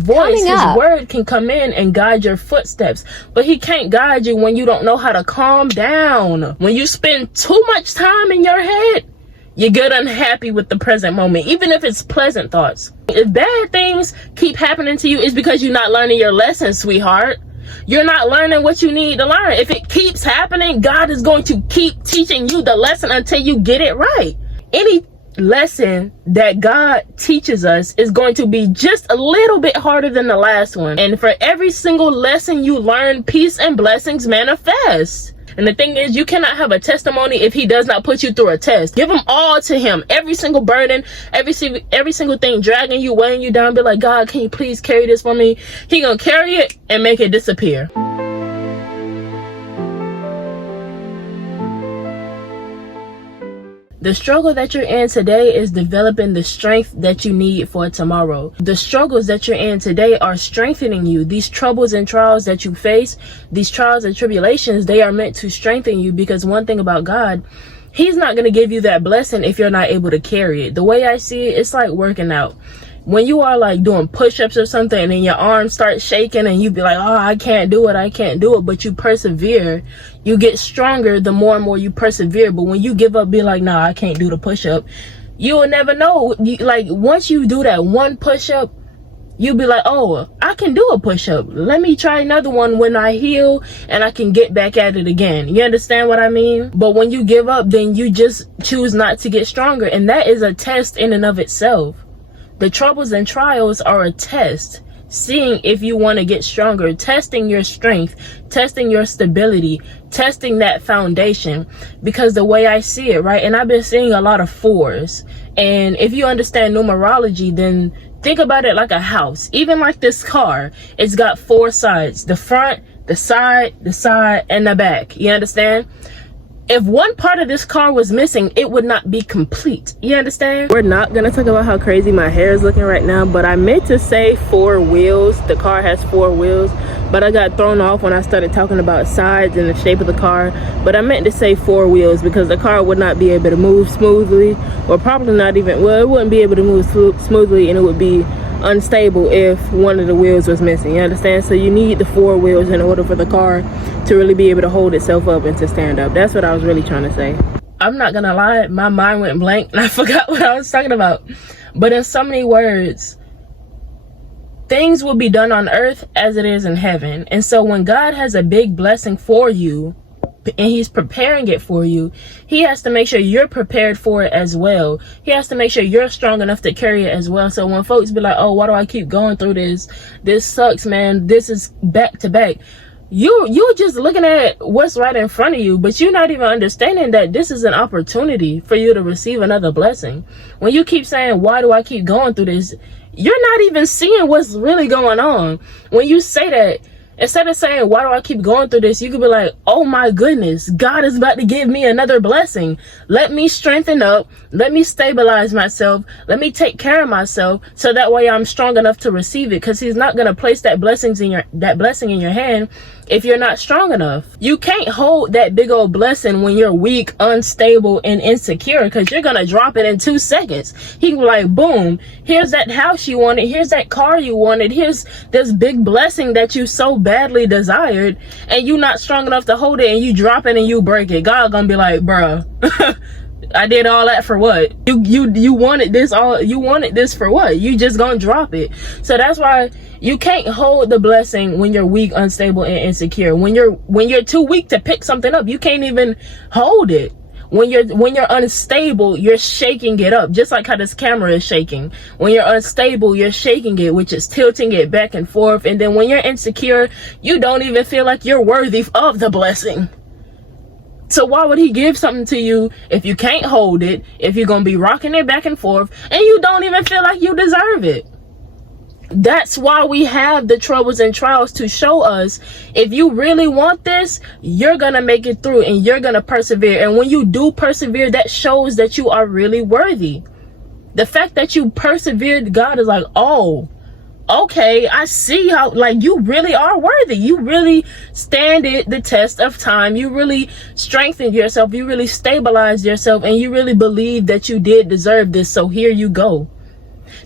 voice, his word can come in and guide your footsteps, but he can't guide you when you don't know how to calm down. When you spend too much time in your head, you get unhappy with the present moment, even if it's pleasant thoughts. If bad things keep happening to you, it's because you're not learning your lesson, sweetheart. You're not learning what you need to learn. If it keeps happening, God is going to keep teaching you the lesson until you get it right. Any lesson that God teaches us is going to be just a little bit harder than the last one. And for every single lesson you learn, peace and blessings manifest. And the thing is, you cannot have a testimony if he does not put you through a test. Give them all to him. Every single burden, every single thing dragging you, weighing you down. Be like, God, can you please carry this for me? He gonna carry it and make it disappear. The struggle that you're in today is developing the strength that you need for tomorrow. The struggles that you're in today are strengthening you. These troubles and trials that you face, these trials and tribulations, they are meant to strengthen you, because one thing about God, he's not going to give you that blessing if you're not able to carry it. The way I see it, it's like working out. When you are like doing push-ups or something and then your arms start shaking and you be like, oh, I can't do it, but you persevere, you get stronger the more and more you persevere. But when you give up, be like, nah, I can't do the push-up, you will never know. Like once you do that one push-up, you'll be like, oh, I can do a push-up. Let me try another one when I heal and I can get back at it again. You understand what I mean? But when you give up, then you just choose not to get stronger. And that is a test in and of itself. The troubles and trials are a test, seeing if you want to get stronger, testing your strength, testing your stability, testing that foundation. Because the way I see it, right, and I've been seeing a lot of 4s. And if you understand numerology, then think about it like a house. Even like this car, it's got 4 sides: the front, the side, and the back. You understand? If one part of this car was missing, it would not be complete. You understand? We're not gonna talk about how crazy my hair is looking right now, but I meant to say 4 wheels. The car has 4 wheels, but I got thrown off when I started talking about sides and the shape of the car. But I meant to say 4 wheels because the car would not be able to move smoothly, or probably not even, well, it wouldn't be able to move smoothly, and it would be unstable if one of the wheels was missing. You understand? So you need the 4 wheels in order for the car to really be able to hold itself up and to stand up. That's what I was really trying to say. I'm not gonna lie, my mind went blank and I forgot what I was talking about. But in so many words, things will be done on earth as it is in heaven. And so when God has a big blessing for you and he's preparing it for you, he has to make sure you're prepared for it as well. He has to make sure you're strong enough to carry it as well. So when folks be like, oh, why do I keep going through this? This sucks, man. This is back to back. You're just looking at what's right in front of you, but you're not even understanding that this is an opportunity for you to receive another blessing. When you keep saying, why do I keep going through this? You're not even seeing what's really going on. When you say that, instead of saying, why do I keep going through this? You could be like, oh my goodness, God is about to give me another blessing. Let me strengthen up. Let me stabilize myself. Let me take care of myself so that way I'm strong enough to receive it. Because he's not going to place that blessing in your hand if you're not strong enough. You can't hold that big old blessing when you're weak, unstable, and insecure, because you're going to drop it in 2 seconds. He can be like, boom, here's that house you wanted. Here's that car you wanted. Here's this big blessing that you so badly desired, and you're not strong enough to hold it, and you drop it and you break it. God gonna be like, bruh, I did all that for what? You wanted this for what? You just gonna drop it. So that's why you can't hold the blessing when you're weak, unstable, and insecure. When you're too weak to pick something up, you can't even hold it. When you're unstable, you're shaking it up, just like how this camera is shaking. When you're unstable, you're shaking it, which is tilting it back and forth. And then when you're insecure, you don't even feel like you're worthy of the blessing. So why would he give something to you if you can't hold it, if you're going to be rocking it back and forth, and you don't even feel like you deserve it? That's why we have the troubles and trials, to show us if you really want this, you're going to make it through and you're going to persevere. And when you do persevere, that shows that you are really worthy. The fact that you persevered, God is like, oh, okay, I see how, like, you really are worthy. You really stand the test of time. You really strengthened yourself. You really stabilized yourself, and you really believe that you did deserve this. So here you go.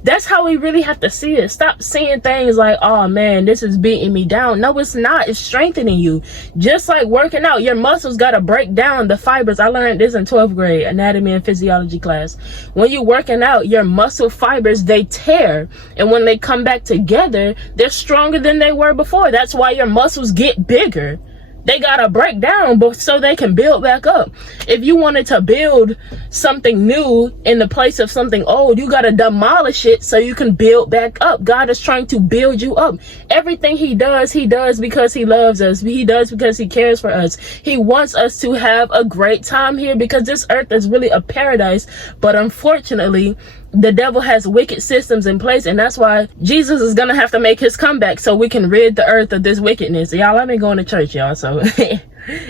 That's how we really have to see it. Stop seeing things like, oh man, this is beating me down. No, it's not. It's strengthening you. Just like working out, your muscles got to break down the fibers. I learned this in 12th grade anatomy and physiology class. When you're working out, your muscle fibers, they tear. And when they come back together, they're stronger than they were before. That's why your muscles get bigger. They gotta break down so they can build back up. If you wanted to build something new in the place of something old, you gotta demolish it so you can build back up. God is trying to build you up. Everything he does because he loves us. He does because he cares for us. He wants us to have a great time here because this earth is really a paradise. But unfortunately, the devil has wicked systems in place, and that's why Jesus is gonna have to make his comeback so we can rid the earth of this wickedness. Y'all, I've been going to church, y'all, so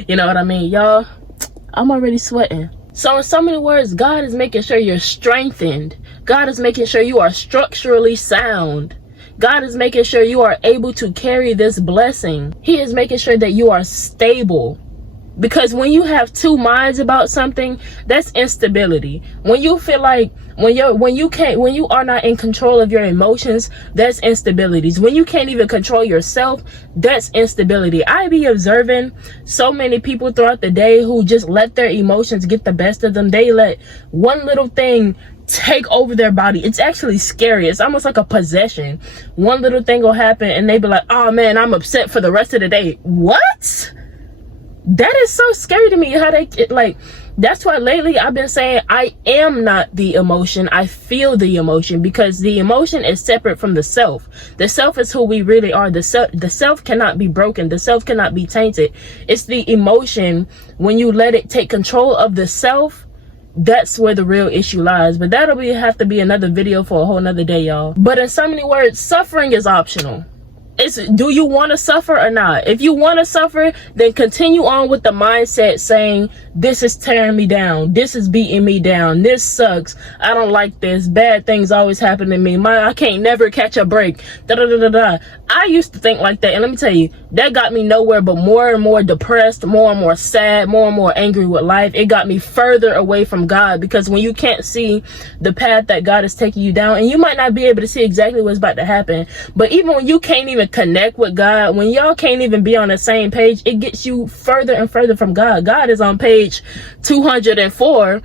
you know what I mean. Y'all, I'm already sweating. So in so many words, God is making sure you're strengthened. God is making sure you are structurally sound. God is making sure you are able to carry this blessing. He is making sure that you are stable. Because when you have two minds about something, that's instability. When you feel like when you are not in control of your emotions, that's instabilities. When you can't even control yourself, that's instability. I be observing so many people throughout the day who just let their emotions get the best of them. They let one little thing take over their body. It's actually scary. It's almost like a possession. One little thing will happen and they be like, oh man, I'm upset for the rest of the day. What? That is so scary to me, how that's why lately I've been saying I am not the emotion, I feel the emotion, because the emotion is separate from the self. The self is who we really are. The self cannot be broken. The self cannot be tainted. It's the emotion, when you let it take control of the self, that's where the real issue lies. But that'll have to be another video for a whole nother day, y'all. But in so many words, suffering is optional. Do you want to suffer or not? If you want to suffer, then continue on with the mindset saying, this is tearing me down. This is beating me down. This sucks. I don't like this. Bad things always happen to me. I can't never catch a break. Da, da, da, da, da. I used to think like that. And let me tell you, that got me nowhere but more and more depressed, more and more sad, more and more angry with life. It got me further away from God, because when you can't see the path that God is taking you down, and you might not be able to see exactly what's about to happen, but even when you can't even connect with God, when y'all can't even be on the same page, it gets you further and further from God. God is on page 204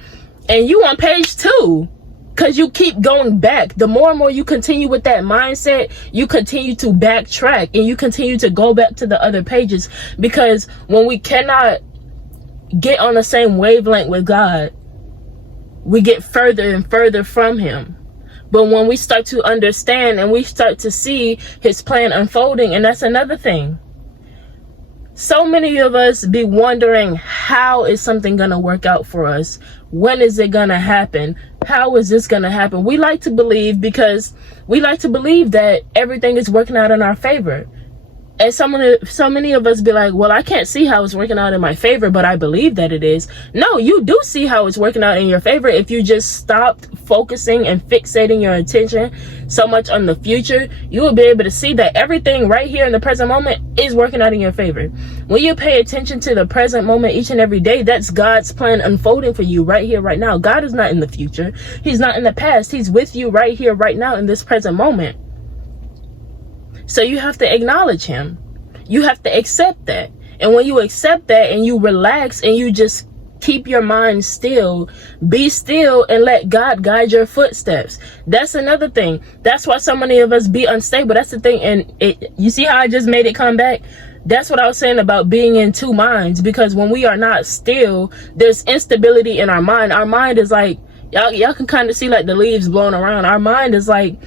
and you on page 2, because you keep going back. The more and more you continue with that mindset, you continue to backtrack and you continue to go back to the other pages, because when we cannot get on the same wavelength with God, we get further and further from him. But when we start to understand and we start to see his plan unfolding, and that's another thing. So many of us be wondering, how is something going to work out for us? When is it going to happen? How is this going to happen? We like to believe that everything is working out in our favor. And so many of us be like, well, I can't see how it's working out in my favor, but I believe that it is. No, you do see how it's working out in your favor if you just stopped focusing and fixating your attention so much on the future. You will be able to see that everything right here in the present moment is working out in your favor. When you pay attention to the present moment each and every day, that's God's plan unfolding for you right here, right now. God is not in the future. He's not in the past. He's with you right here, right now in this present moment. So you have to acknowledge him. You have to accept that. And when you accept that and you relax and you just keep your mind still, be still and let God guide your footsteps. That's another thing. That's why so many of us be unstable. That's the thing. And you see how I just made it come back? That's what I was saying about being in two minds, because when we are not still, there's instability in our mind. Our mind is like, y'all can kind of see like the leaves blowing around. Our mind is like,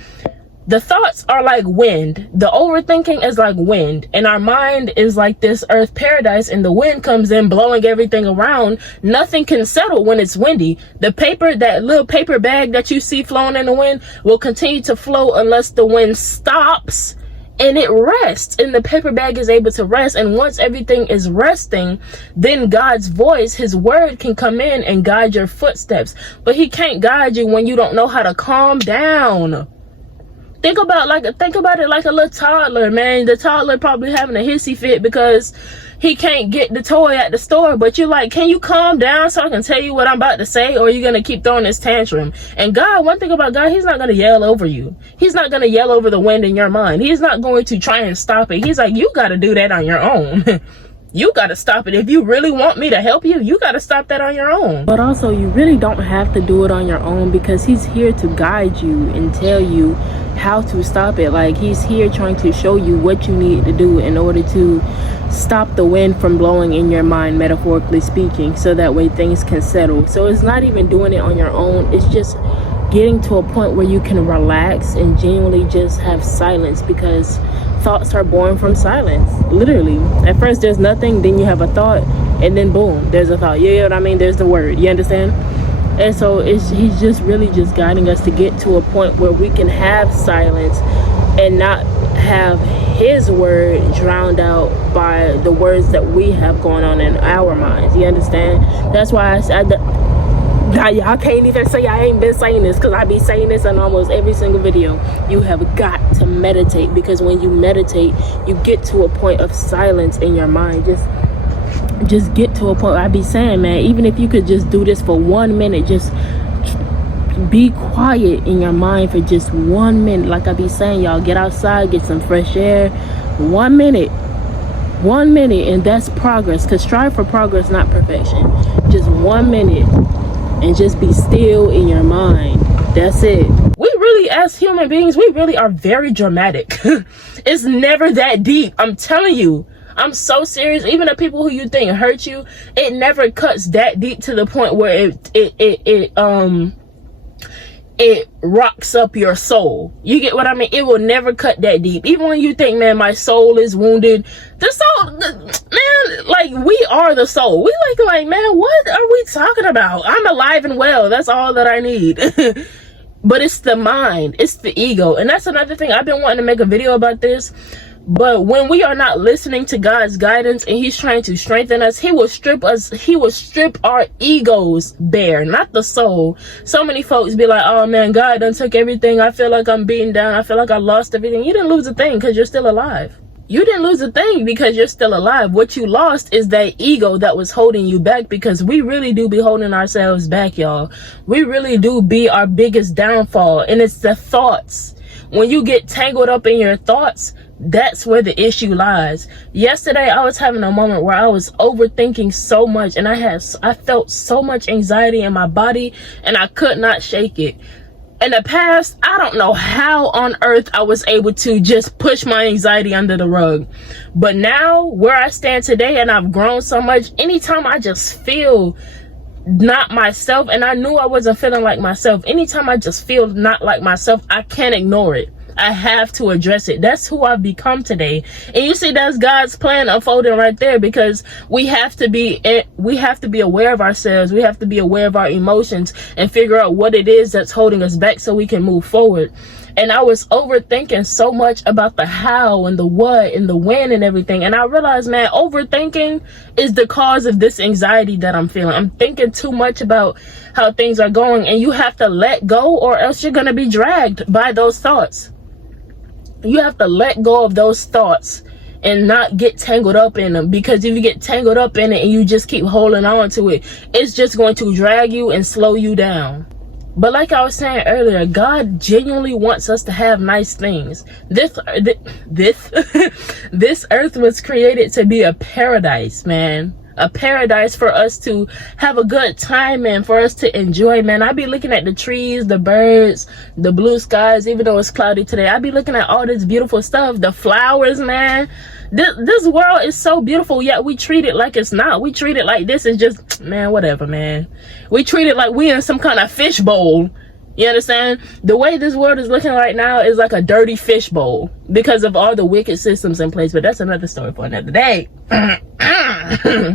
the thoughts are like wind. The overthinking is like wind. And our mind is like this earth paradise, and the wind comes in blowing everything around. Nothing can settle when it's windy. That little paper bag that you see flowing in the wind will continue to flow unless the wind stops and it rests, and the paper bag is able to rest. And once everything is resting, then God's voice, his word, can come in and guide your footsteps. But he can't guide you when you don't know how to calm down. Think about it like a little toddler, man. The toddler probably having a hissy fit because he can't get the toy at the store, but you're like, can you calm down so I can tell you what I'm about to say, or are you gonna keep throwing this tantrum? And God, one thing about God, he's not gonna yell over you. He's not gonna yell over the wind in your mind. He's not going to try and stop it. He's like, you gotta do that on your own. You gotta stop it. If you really want me to help you, you gotta stop that on your own. But also, you really don't have to do it on your own, because he's here to guide you and tell you how to stop it. Like, he's here trying to show you what you need to do in order to stop the wind from blowing in your mind, metaphorically speaking, so that way things can settle. So it's not even doing it on your own. It's just getting to a point where you can relax and genuinely just have silence, because thoughts are born from silence. Literally, at first there's nothing, then you have a thought, and then boom, there's a thought. You know what I mean? There's the word. You understand? And so he's just really just guiding us to get to a point where we can have silence and not have his word drowned out by the words that we have going on in our minds. You understand? That's why I said that. Y'all can't even say I ain't been saying this, because I be saying this in almost every single video. You have got to meditate, because when you meditate, you get to a point of silence in your mind. Just get to a point. I be saying, man, even if you could just do this for 1 minute, just be quiet in your mind for just 1 minute. Like I be saying, y'all, get outside, get some fresh air. 1 minute, and that's progress. Because strive for progress, not perfection. Just 1 minute. And just be still in your mind. That's it. We really, as human beings, we really are very dramatic. It's never that deep. I'm telling you. I'm so serious. Even the people who you think hurt you, it never cuts that deep to the point where it rocks up your soul. You get what I mean? It will never cut that deep. Even when you think, man, my soul is wounded, the soul, man, like, we are the soul. We like, man, what are we talking about? I'm alive and well. That's all that I need. But it's the mind, it's the ego. And that's another thing. I've been wanting to make a video about this. But when we are not listening to God's guidance and he's trying to strengthen us, he will strip our egos bare, not the soul. So many folks be like, oh man, God done took everything. I feel like I'm beaten down. I feel like I lost everything. You didn't lose a thing, because you're still alive. You didn't lose a thing because you're still alive. What you lost is that ego that was holding you back, because we really do be holding ourselves back, y'all. We really do be our biggest downfall. And it's the thoughts. When you get tangled up in your thoughts, that's where the issue lies. Yesterday, I was having a moment where I was overthinking so much, and I felt so much anxiety in my body, and I could not shake it. In the past, I don't know how on earth I was able to just push my anxiety under the rug. But now, where I stand today, and I've grown so much, anytime I just feel not myself, and I knew I wasn't feeling like myself, anytime I just feel not like myself, I can't ignore it. I have to address it. That's who I've become today. And you see, that's God's plan unfolding right there, because we have to be aware of ourselves. We have to be aware of our emotions and figure out what it is that's holding us back so we can move forward. And I was overthinking so much about the how and the what and the when and everything. And I realized, man, overthinking is the cause of this anxiety that I'm feeling. I'm thinking too much about how things are going, and you have to let go, or else you're going to be dragged by those thoughts. You have to let go of those thoughts and not get tangled up in them, because if you get tangled up in it and you just keep holding on to it, it's just going to drag you and slow you down. But like I was saying earlier, God genuinely wants us to have nice things. This earth was created to be a paradise, man. A paradise for us to have a good time in, for us to enjoy, man. I be looking at the trees, the birds, the blue skies, even though it's cloudy today. I be looking at all this beautiful stuff, the flowers, man. This world is so beautiful, yet we treat it like it's not. We treat it like this is just, man, whatever, man. We treat it like we in some kind of fish bowl. You understand? The way this world is looking right now is like a dirty fish bowl because of all the wicked systems in place. But that's another story for another day.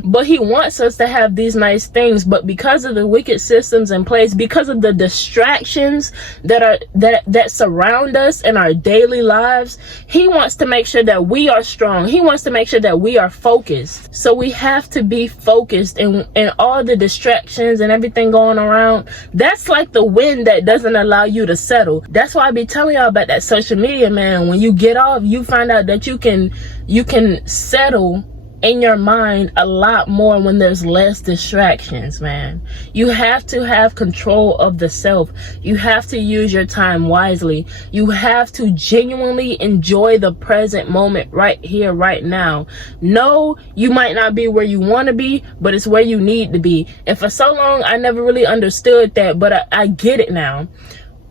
But he wants us to have these nice things, but because of the wicked systems in place, because of the distractions that surround us in our daily lives, he wants to make sure that we are strong. He wants to make sure that we are focused. So we have to be focused, and all the distractions and everything going around, that's like the wind that doesn't allow you to settle. That's why I be telling y'all about that social media, man. When you get off, you find out that you can settle in your mind a lot more when there's less distractions, man. You have to have control of the self. You have to use your time wisely. You have to genuinely enjoy the present moment right here, right now. No, you might not be where you want to be, but it's where you need to be. And for so long, I never really understood that, but I get it now.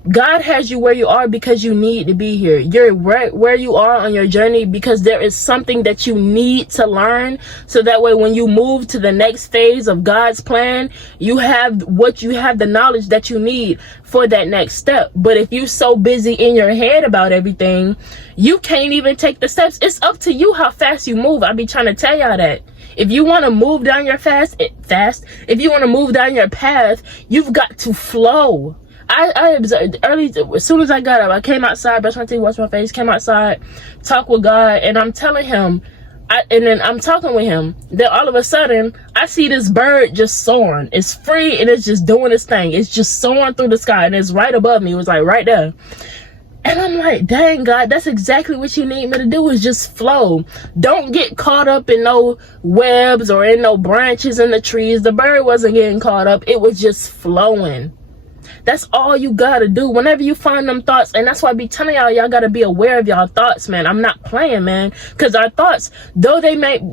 God has you where you are because you need to be here. You're right where you are on your journey because there is something that you need to learn. So that way, when you move to the next phase of God's plan, you have the knowledge that you need for that next step. But if you're so busy in your head about everything, you can't even take the steps. It's up to you how fast you move. I be trying to tell y'all that. If you want to move down your if you want to move down your path, you've got to flow. I observed early, as soon as I got up, I came outside, brushed my teeth, washed my face, came outside, talked with God, and I'm telling him, and then I'm talking with him, then all of a sudden, I see this bird just soaring. It's free, and it's just doing its thing. It's just soaring through the sky, and it's right above me. It was like right there. And I'm like, dang, God, that's exactly what you need me to do, is just flow. Don't get caught up in no webs or in no branches in the trees. The bird wasn't getting caught up. It was just flowing. That's all you gotta do whenever you find them thoughts. And that's why I be telling y'all gotta be aware of y'all thoughts, man. I'm not playing, man, because our thoughts, though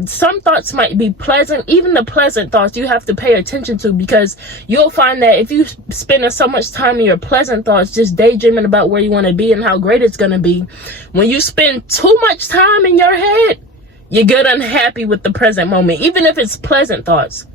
some thoughts might be pleasant, even the pleasant thoughts you have to pay attention to, because you'll find that if you spending so much time in your pleasant thoughts, just daydreaming about where you want to be and how great it's gonna be, when you spend too much time in your head, you get unhappy with the present moment, even if it's pleasant thoughts.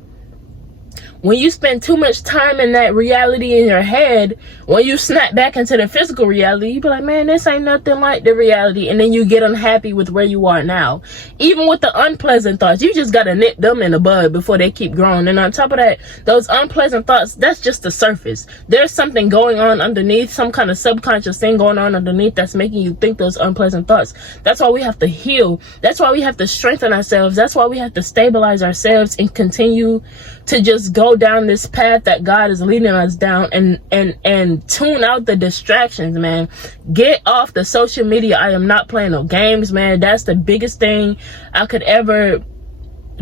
When you spend too much time in that reality in your head, when you snap back into the physical reality, you be like, man, this ain't nothing like the reality. And then you get unhappy with where you are now. Even with the unpleasant thoughts, you just got to nip them in the bud before they keep growing. And on top of that, those unpleasant thoughts, that's just the surface. There's something going on underneath, some kind of subconscious thing going on underneath that's making you think those unpleasant thoughts. That's why we have to heal. That's why we have to strengthen ourselves. That's why we have to stabilize ourselves and continue to just go down this path that God is leading us down, and tune out the distractions, man. Get off the social media. I am not playing no games, man. That's the biggest thing I could ever,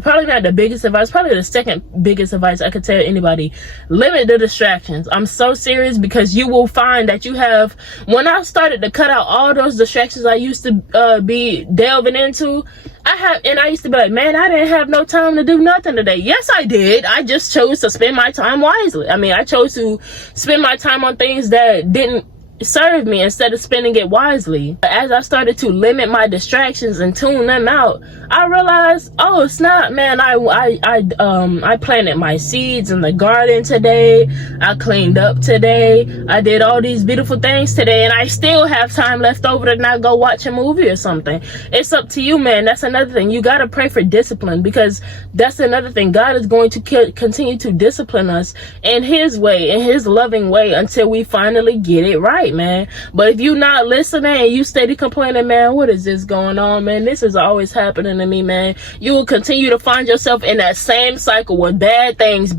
probably not the biggest advice, probably the second biggest advice I could tell anybody. Limit the distractions. I'm so serious, because you will find that you have, when I started to cut out all those distractions I used to be delving into, I used to be like, man, I didn't have no time to do nothing today. Yes, I did. I just chose to spend my time wisely. I mean, I chose to spend my time on things that didn't serve me instead of spending it wisely. As I started to limit my distractions and tune them out, I realized, oh snap, man, I planted my seeds in the garden today. I cleaned up today. I did all these beautiful things today, and I still have time left over to not go watch a movie or something. It's up to you, man. That's another thing. You got to pray for discipline, because that's another thing. God is going to continue to discipline us in his way, in his loving way, until we finally get it right, man. But if you not listening and you steady complaining, man, what is this going on, man? This is always happening to me, man. You will continue to find yourself in that same cycle where bad things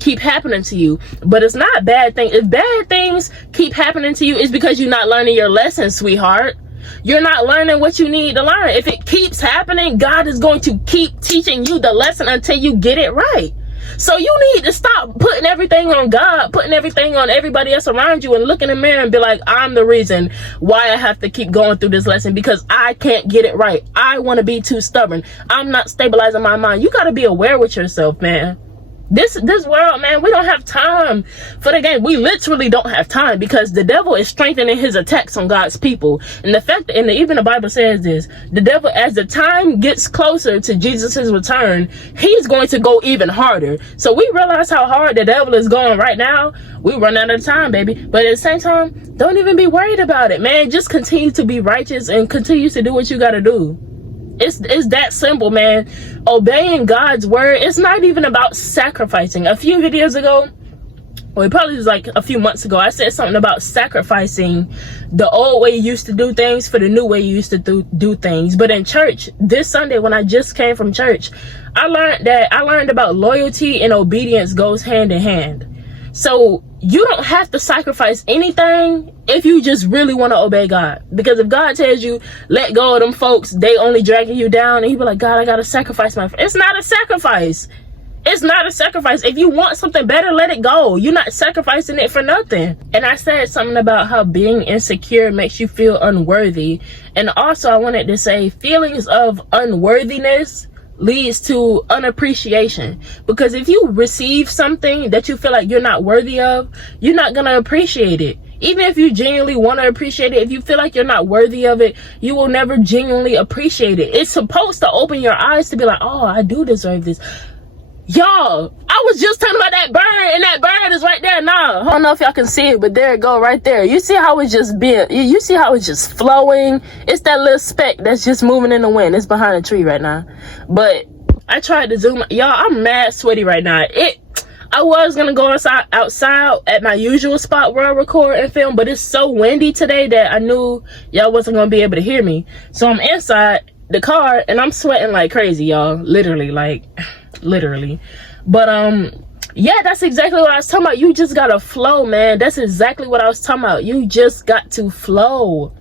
keep happening to you. But it's not bad things. If bad things keep happening to you, it's because you're not learning your lessons, sweetheart. You're not learning what you need to learn. If it keeps happening, God is going to keep teaching you the lesson until you get it right. So you need to stop putting everything on God, putting everything on everybody else around you, and look in the mirror and be like, I'm the reason why I have to keep going through this lesson, because I can't get it right. I want to be too stubborn. I'm not stabilizing my mind. You got to be aware with yourself, man. This world, man, we don't have time for the game. We literally don't have time, because the devil is strengthening his attacks on God's people. And the fact, and even the Bible says this, the devil, as the time gets closer to Jesus's return, he's going to go even harder. So we realize how hard the devil is going right now. We run out of time, baby. But at the same time, don't even be worried about it, man. Just continue to be righteous and continue to do what you got to do. It's that simple, man. Obeying God's word. It's not even about sacrificing. A few videos ago, well, it probably was like a few months ago, I said something about sacrificing the old way you used to do things for the new way you used to do things. But in church, this Sunday, when I just came from church, I learned about loyalty and obedience goes hand in hand. So you don't have to sacrifice anything if you just really want to obey God. Because if God tells you, let go of them folks, they only dragging you down, and you be like, God, I got to sacrifice my friend. It's not a sacrifice. It's not a sacrifice. If you want something better, let it go. You're not sacrificing it for nothing. And I said something about how being insecure makes you feel unworthy. And also I wanted to say feelings of unworthiness leads to unappreciation. Because if you receive something that you feel like you're not worthy of, you're not going to appreciate it. Even if you genuinely want to appreciate it, if you feel like you're not worthy of it, you will never genuinely appreciate it. It's supposed to open your eyes to be like, oh, I do deserve this. Y'all, I was just talking about that bird, and that bird is right there now. I don't know if y'all can see it, but there it go right there. You see how it's just you see how it's just flowing? It's that little speck that's just moving in the wind. It's behind a tree right now. But I tried to zoom. Y'all, I'm mad sweaty right now. I was gonna go outside at my usual spot where I record and film, but it's so windy today that I knew y'all wasn't gonna be able to hear me. So I'm inside the car and I'm sweating like crazy, y'all. Literally. But yeah, that's exactly what I was talking about. You just gotta flow, man. That's exactly what I was talking about. You just got to flow.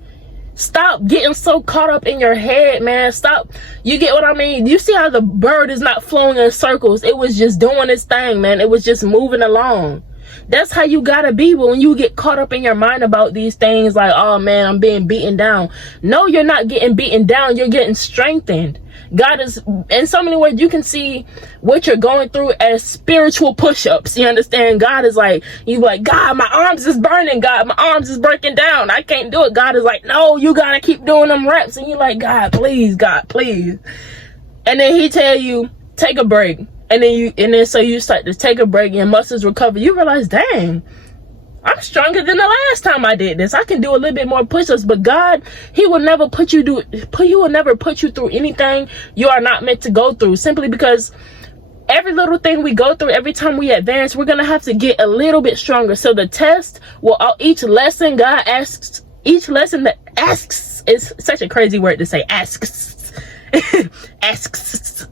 Stop getting so caught up in your head, man. Stop. You get what I mean? You see how the bird is not flowing in circles. It was just doing its thing, man. It was just moving along. That's how you gotta be. But when you get caught up in your mind about these things like, oh man, I'm being beaten down. No, you're not getting beaten down. You're getting strengthened. God is, in so many words, you can see what you're going through as spiritual push-ups. You understand? God is like, you like, God, my arms is burning. God, my arms is breaking down. I can't do it. God is like, no, you gotta keep doing them reps. And you're like, God, please, God, please. And then he tell you, take a break. And then so you start to take a break, your muscles recover. You realize, dang, I'm stronger than the last time I did this. I can do a little bit more push-ups. But God, he will never put you through anything you are not meant to go through, simply because every little thing we go through, every time we advance, we're gonna have to get a little bit stronger. So the test will, each lesson God asks, each lesson that asks is such a crazy word to say, asks. Asks.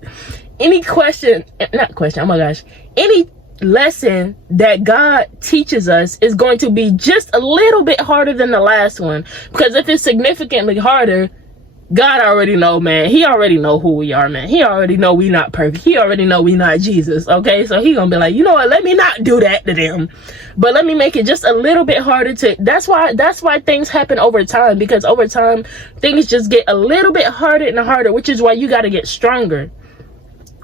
Any lesson that God teaches us is going to be just a little bit harder than the last one. Because if it's significantly harder, God already know, man. He already know who we are, man. He already know we not perfect. He already know we not Jesus, okay? So he gonna be like, you know what? Let me not do that to them. But let me make it just a little bit harder to... That's why things happen over time. Because over time, things just get a little bit harder and harder, which is why you got to get stronger.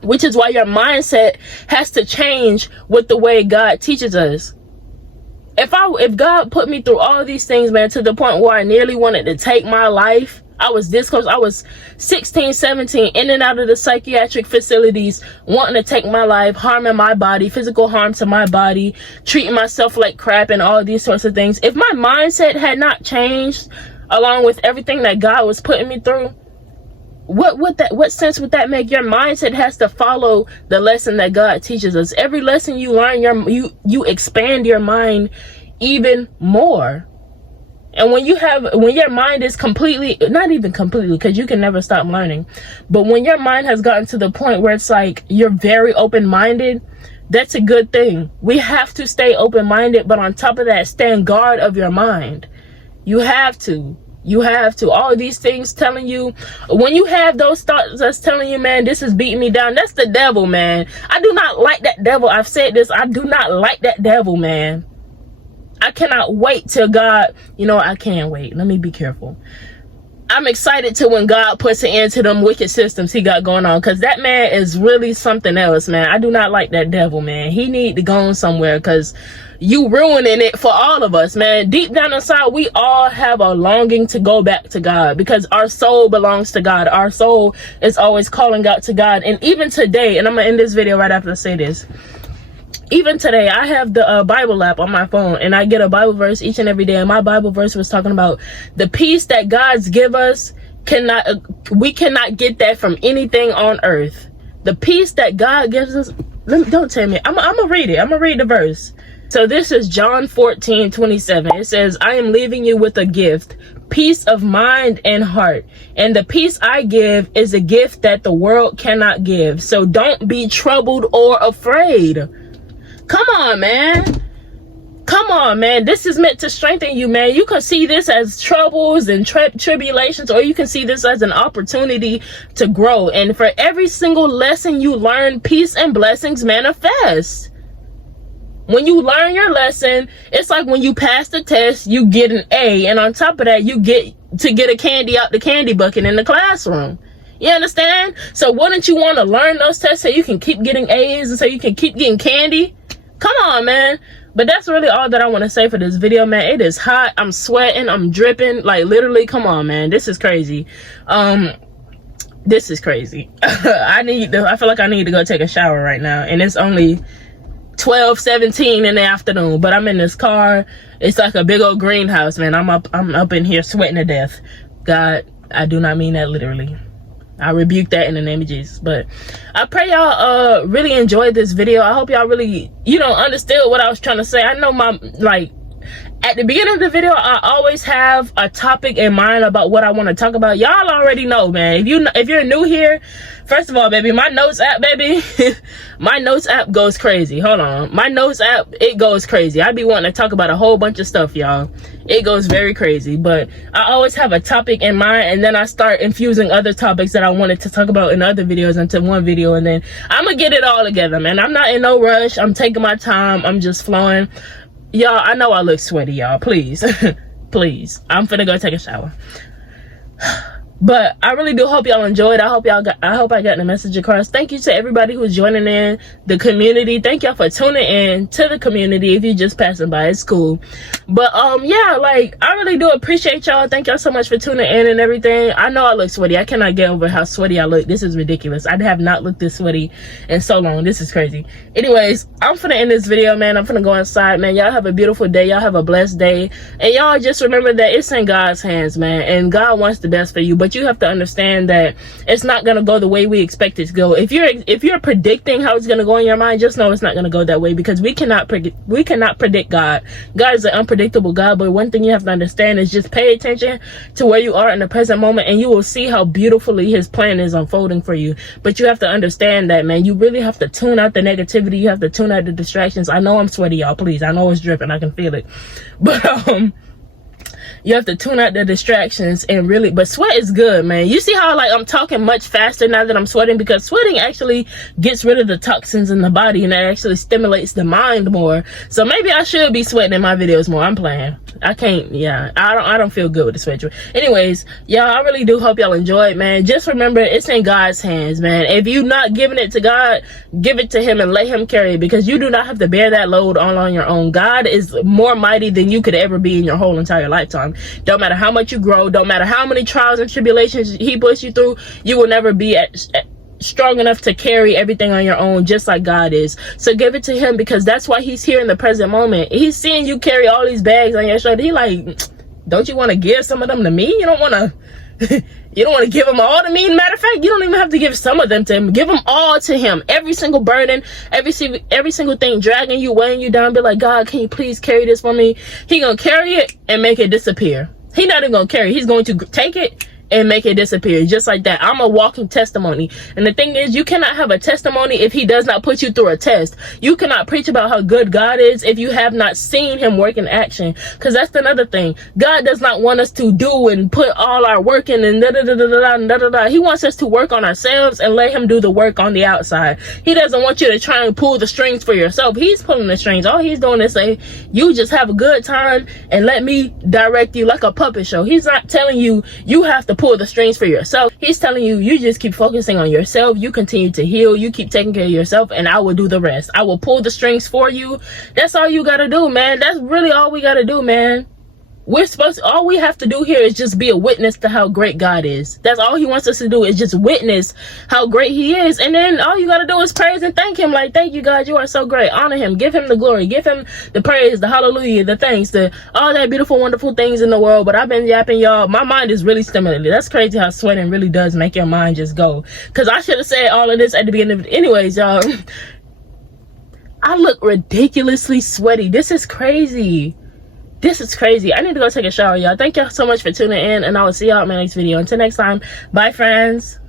Which is why your mindset has to change with the way God teaches us. If God put me through all these things, man, to the point where I nearly wanted to take my life, I was this close. I was 16, 17, in and out of the psychiatric facilities, wanting to take my life, harming my body, physical harm to my body, treating myself like crap and all these sorts of things. If my mindset had not changed along with everything that God was putting me through, what sense would that make? Your mindset has to follow the lesson that God teaches us. Every lesson you learn, you expand your mind even more. And when your mind is completely, not even completely, because you can never stop learning, but when your mind has gotten to the point where it's like you're very open-minded, that's a good thing. We have to stay open-minded, but on top of that, stand guard of your mind. You have to. All these things telling you, when you have those thoughts that's telling you, man, this is beating me down, that's the devil, man. I do not like that devil. I've said this. I do not like that devil, man. I cannot wait till God, I can't wait. Let me be careful. I'm excited to when God puts an end to them wicked systems he got going on, because that man is really something else, man. I do not like that devil, man. He need to go on somewhere, because you ruining it for all of us, man. Deep down inside, we all have a longing to go back to God, because our soul belongs to God. Our soul is always calling out to God. And even today, and I'm gonna end this video right after I say this, even today, I have the Bible app on my phone, and I get a Bible verse each and every day. And my Bible verse was talking about the peace that God's give us we cannot get that from anything on earth. The peace that God gives us, don't tell me, I'm gonna read it. I'm gonna read the verse. So this is John 14:27. It says, I am leaving you with a gift, peace of mind and heart. And the peace I give is a gift that the world cannot give. So don't be troubled or afraid. Come on, man. Come on, man. This is meant to strengthen you, man. You can see this as troubles and tribulations, or you can see this as an opportunity to grow. And for every single lesson you learn, peace and blessings manifest. When you learn your lesson, it's like when you pass the test, you get an A. And on top of that, you get to get a candy out the candy bucket in the classroom. You understand? So wouldn't you want to learn those tests so you can keep getting A's and so you can keep getting candy? Come on, man. But that's really all that I want to say for this video, man. It is hot. I'm sweating. I'm dripping. Like, literally, come on, man. This is crazy. This is crazy. I feel like I need to go take a shower right now. And it's only 12:17 in the afternoon. But I'm in this car. It's like a big old greenhouse, man. I'm up in here sweating to death. God, I do not mean that literally. I rebuke that in the name of Jesus. But I pray y'all really enjoyed this video. I hope y'all really, understood what I was trying to say. I know at the beginning of the video, I always have a topic in mind about what I want to talk about. Y'all already know, man. If you're new here, first of all, baby, my notes app, baby, my notes app goes crazy. Hold on. My notes app, it goes crazy. I be wanting to talk about a whole bunch of stuff, y'all. It goes very crazy. But I always have a topic in mind, and then I start infusing other topics that I wanted to talk about in other videos into one video, and then I'm going to get it all together, man. I'm not in no rush. I'm taking my time. I'm just flowing. Y'all, I know I look sweaty, y'all. Please. Please. I'm finna go take a shower. But I really do hope y'all enjoyed. I hope I got the message across. Thank you to everybody who's joining in the community. Thank y'all for tuning in to the community. If you're just passing by, it's cool. But yeah, like, I really do appreciate y'all. Thank y'all so much for tuning in and everything. I know I look sweaty. I cannot get over how sweaty I look. This is ridiculous. I have not looked this sweaty in so long. This is crazy. Anyways, I'm finna end this video, man. I'm finna go inside, man. Y'all have a beautiful day. Y'all have a blessed day. And y'all just remember that it's in God's hands, man. And God wants the best for you. But you have to understand that it's not gonna go the way we expect it to go. If you're predicting how it's gonna go in your mind, just know it's not gonna go that way, because we cannot predict God. God is an unpredictable God. But one thing you have to understand is just pay attention to where you are in the present moment, and you will see how beautifully His plan is unfolding for you. But you have to understand that, man. You really have to tune out the negativity. You have to tune out the distractions. I know I'm sweaty, y'all. Please, I know it's dripping. I can feel it. But you have to tune out the distractions and really, but sweat is good, man. You see how, like, I'm talking much faster now that I'm sweating, because sweating actually gets rid of the toxins in the body, and that actually stimulates the mind more. So maybe I should be sweating in my videos more. I'm playing. I can't, yeah. I don't feel good with the sweat. Anyways, y'all, I really do hope y'all enjoyed, man. Just remember, it's in God's hands, man. If you're not giving it to God, give it to Him and let Him carry it, because you do not have to bear that load all on your own. God is more mighty than you could ever be in your whole entire lifetime. Don't matter how much you grow, don't matter how many trials and tribulations He puts you through, you will never be strong enough to carry everything on your own, just like God is. So give it to Him, because that's why He's here in the present moment. He's seeing you carry all these bags on your shoulder. He like, don't you want to give some of them to me? You don't want to you don't want to give them all to me. Matter of fact, you don't even have to give some of them to Him. Give them all to Him. Every single burden, every single thing dragging you, weighing you down. Be like, God, can you please carry this for me? He gonna carry it and make it disappear. He's not even gonna carry it. He's going to take it and make it disappear, just like that. I'm a walking testimony. And the thing is, you cannot have a testimony if He does not put you through a test. You cannot preach about how good God is if you have not seen Him work in action. Because that's another thing. God does not want us to do and put all our work in and da-da-da-da-da-da-da-da. He wants us to work on ourselves and let Him do the work on the outside. He doesn't want you to try and pull the strings for yourself. He's pulling the strings. All He's doing is say, you just have a good time and let me direct you, like a puppet show. He's not telling you, you have to pull the strings for yourself. He's telling you, you just keep focusing on yourself. You continue to heal. You keep taking care of yourself, and I will do the rest. I will pull the strings for you. That's all you gotta do, man. That's really all we gotta do, man. All we have to do here is just be a witness to how great God is. That's all he wants us to do, is just witness how great he is. And then all you gotta do is praise and thank him. Like, thank you, God, you are so great. Honor him, give him the glory, give him the praise, the hallelujah, the thanks, the all that beautiful, wonderful things in the world. But I've been yapping, y'all. My mind is really stimulated. That's crazy how sweating really does make your mind just go. Because I should have said all of this at the beginning of it. Anyways, y'all, I look ridiculously sweaty. This is crazy. This is crazy. I need to go take a shower, y'all. Thank y'all so much for tuning in, and I will see y'all in my next video. Until next time, bye, friends.